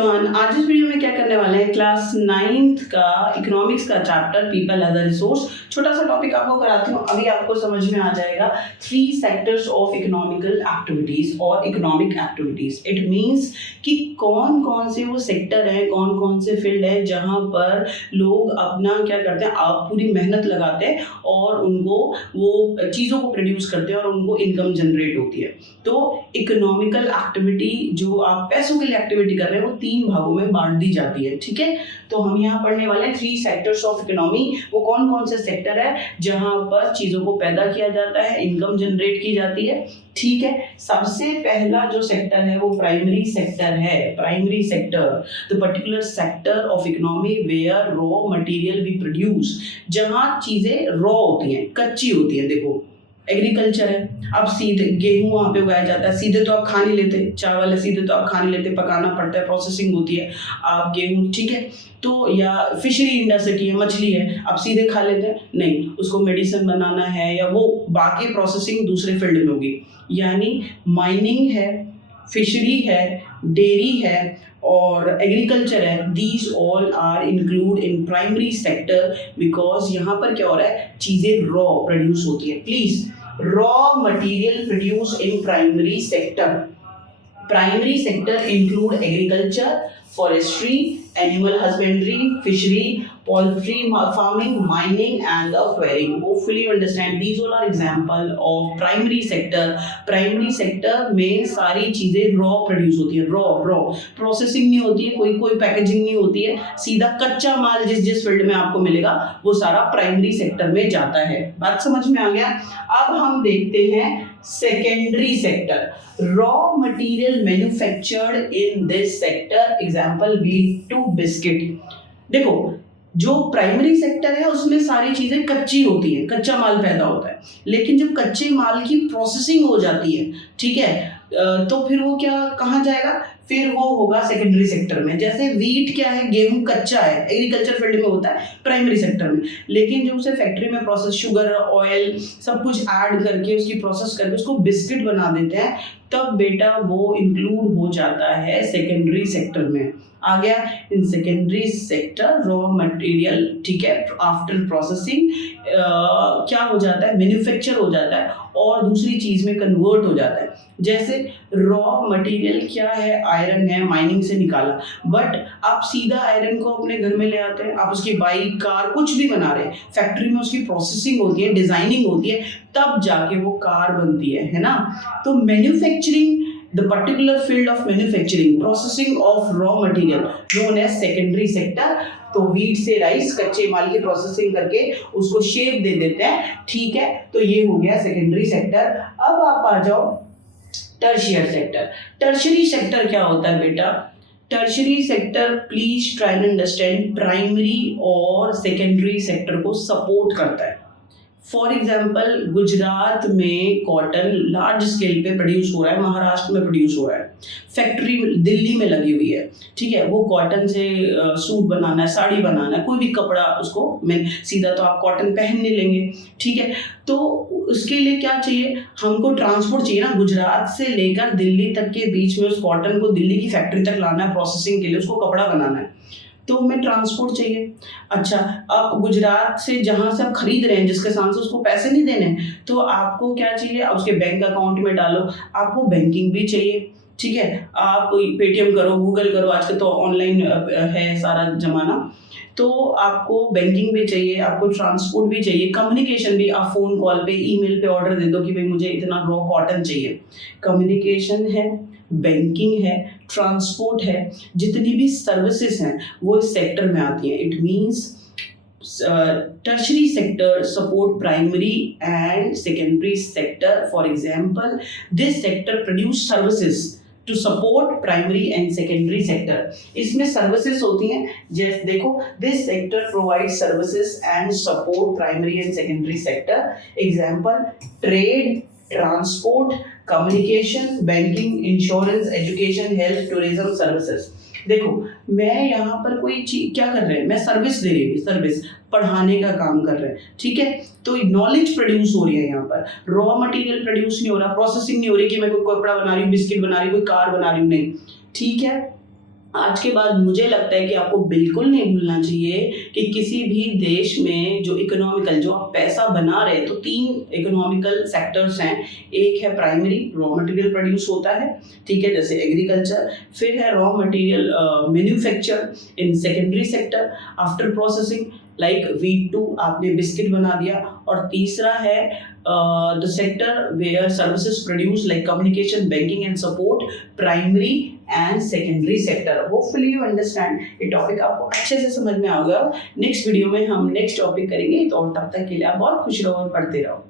Everyone, आज इस video में क्या करने वाले हैं, क्लास 9th का इकोनॉमिक्स का chapter people as a resource, छोटा सा टॉपिक आपको कराती हूँ। अभी आपको समझ में आ जाएगा 3 सेक्टर्स ऑफ इकोनॉमिकल एक्टिविटीज और इकोनॉमिक एक्टिविटीज। इट मींस कि कौन कौन से वो सेक्टर हैं, कौन कौन से फील्ड है जहाँ पर लोग अपना क्या करते हैं, आप पूरी मेहनत लगाते हैं और उनको वो चीज़ों को प्रोड्यूस करते हैं और उनको इनकम जनरेट होती है। तो इकोनॉमिकल एक्टिविटी जो आप पैसों के लिए एक्टिविटी कर रहे हैं वो 3 भागों में बांट दी जाती है। ठीक है, तो हम यहाँ पढ़ने वाले हैं 3 सेक्टर्स ऑफ इकोनॉमी। वो कौन कौन से सेक्टर है जहाँ पर चीज़ों को पैदा किया जाता है, इनकम जनरेट की जाती है। ठीक है, सबसे पहला जो सेक्टर है वो प्राइमरी सेक्टर है। Primary sector, the particular sector of economy where raw material we produce, जहाँ चीज़ें रॉ होती हैं, कच्ची होती हैं। देखो एग्रीकल्चर है, अब सीधे गेहूं वहाँ पे उगाया जाता है, सीधे तो आप खा नहीं लेते, चावल है सीधे तो आप खा नहीं लेते, पकाना पड़ता है, प्रोसेसिंग होती है आप गेहूं। ठीक है, तो या फिशरी इंडस्ट्री है, मछली है, आप सीधे खा लेते हैं नहीं, उसको मेडिसिन बनाना है या वो बाकी प्रोसेसिंग दूसरे फील्ड में होगी। यानी माइनिंग है, फिशरी है, डेयरी है और एग्रीकल्चर है, these all are include in primary sector because यहाँ पर क्या हो रहा है, चीज़ें रॉ प्रोड्यूस होती है। Please, raw material produce in primary sector. Primary sector include agriculture, forestry, animal husbandry, fishery, poultry farming, mining and the quarrying. Hopefully you understand these all are example of primary sector. Primary sector में सारी चीजें raw produce होती है, raw processing नहीं होती है, कोई packaging नहीं होती है, सीधा कच्चा माल जिस फील्ड में आपको मिलेगा वो सारा प्राइमरी सेक्टर में जाता है। बात समझ में आ गया। अब हम देखते हैं secondary sector. Raw material manufactured in this sector, example wheat to biscuit. देखो जो प्राइमरी सेक्टर है उसमें सारी चीज़ें कच्ची होती हैं, कच्चा माल पैदा होता है, लेकिन जब कच्चे माल की प्रोसेसिंग हो जाती है, ठीक है, तो फिर वो क्या कहाँ जाएगा, फिर वो होगा सेकेंडरी सेक्टर में। जैसे वीट क्या है, गेहूं कच्चा है, एग्रीकल्चर फील्ड में होता है प्राइमरी सेक्टर में, लेकिन जो उसे फैक्ट्री में प्रोसेस, शुगर, ऑयल सब कुछ ऐड करके उसकी प्रोसेस करके उसको बिस्किट बना देते हैं, तब बेटा वो इंक्लूड हो जाता है सेकेंडरी सेक्टर में। आ गया, इन सेकेंडरी सेक्टर रॉ मटेरियल, ठीक है, आफ्टर प्रोसेसिंग क्या हो जाता है, मैन्युफैक्चर हो जाता है और दूसरी चीज में कन्वर्ट हो जाता है। जैसे रॉ मटेरियल क्या है, आयरन है, माइनिंग से निकाला, बट आप सीधा आयरन को अपने घर में ले आते हैं, आप उसकी बाइक, कार कुछ भी बना रहे हैं, फैक्ट्री में उसकी प्रोसेसिंग होती है, डिजाइनिंग होती है, तब जाके वो कार बनती है ना। तो manufacturing, the particular field of manufacturing, processing of raw material known as secondary sector। तो वीट से राइस, कच्चे माल की प्रोसेसिंग करके उसको शेप दे देते हैं, ठीक है, तो ये हो गया सेकेंडरी सेक्टर। अब आप आ जाओ टर्शियर सेक्टर। टर्शरी सेक्टर क्या होता है बेटा, tertiary sector please try and understand, primary और सेकेंडरी सेक्टर को सपोर्ट करता है। फॉर एग्जाम्पल गुजरात में कॉटन लार्ज स्केल पे प्रोड्यूस हो रहा है, महाराष्ट्र में प्रोड्यूस हो रहा है, फैक्ट्री दिल्ली में लगी हुई है, ठीक है, वो कॉटन से सूट बनाना है, साड़ी बनाना है, कोई भी कपड़ा, उसको मैं सीधा तो आप कॉटन पहन नहीं लेंगे, ठीक है, तो उसके लिए क्या चाहिए, हमको ट्रांसपोर्ट चाहिए ना, गुजरात से लेकर दिल्ली तक के बीच में उस कॉटन को दिल्ली की फैक्ट्री तक लाना है प्रोसेसिंग के लिए, उसको कपड़ा बनाना है, तो हमें ट्रांसपोर्ट चाहिए। अच्छा, अब गुजरात से जहाँ से आप खरीद रहे हैं, जिसके साथ से उसको पैसे नहीं देने, तो आपको क्या चाहिए, आप उसके बैंक अकाउंट में डालो, आपको बैंकिंग भी चाहिए, ठीक है, आप पेटीएम करो, गूगल करो, आजकल तो ऑनलाइन है सारा जमाना, तो आपको बैंकिंग भी चाहिए, आपको ट्रांसपोर्ट भी चाहिए, कम्युनिकेशन भी, आप फ़ोन कॉल पे, ईमेल पे ऑर्डर दे दो कि भाई मुझे इतना रॉ कॉटन चाहिए। कम्युनिकेशन है, बैंकिंग है, ट्रांसपोर्ट है, जितनी भी सर्विसेज हैं वो इस सेक्टर में आती हैं। It means tertiary sector support primary and secondary sector. For example, this sector produce services to support primary and secondary sector. इसमें services होती हैं, जैसे देखो, this sector provides services and support primary and secondary sector. Example, trade, transport, communication, banking, insurance, education, health, tourism services. देखो मैं यहाँ पर कोई चीज क्या कर रहे हैं, मैं सर्विस दे रही हूँ, सर्विस पढ़ाने का काम कर रहे हैं, ठीक है, तो नॉलेज प्रोड्यूस हो रही है यहाँ पर, रॉ मटेरियल प्रोड्यूस नहीं हो रहा, प्रोसेसिंग नहीं हो रही कि मैं कोई कपड़ा बना रही हूँ, बिस्किट बना रही हूँ, कोई कार बना रही हूँ, नहीं, ठीक है। आज के बाद मुझे लगता है कि आपको बिल्कुल नहीं भूलना चाहिए कि किसी भी देश में जो इकोनॉमिकल, जो आप पैसा बना रहे हैं, तो 3 इकोनॉमिकल सेक्टर्स हैं। एक है प्राइमरी, रॉ मटेरियल प्रोड्यूस होता है, ठीक है, जैसे एग्रीकल्चर। फिर है raw material manufacture in secondary sector, after processing like wheat to, आपने बिस्किट बना दिया। और तीसरा है the sector where services produce like communication, banking and support, primary and secondary sector. Hopefully you understand, ये टॉपिक आपको अच्छे से समझ में आ गया। नेक्स्ट वीडियो में हम नेक्स्ट टॉपिक करेंगे, तो तब तक के लिए आप बहुत खुश रहो और पढ़ते रहो।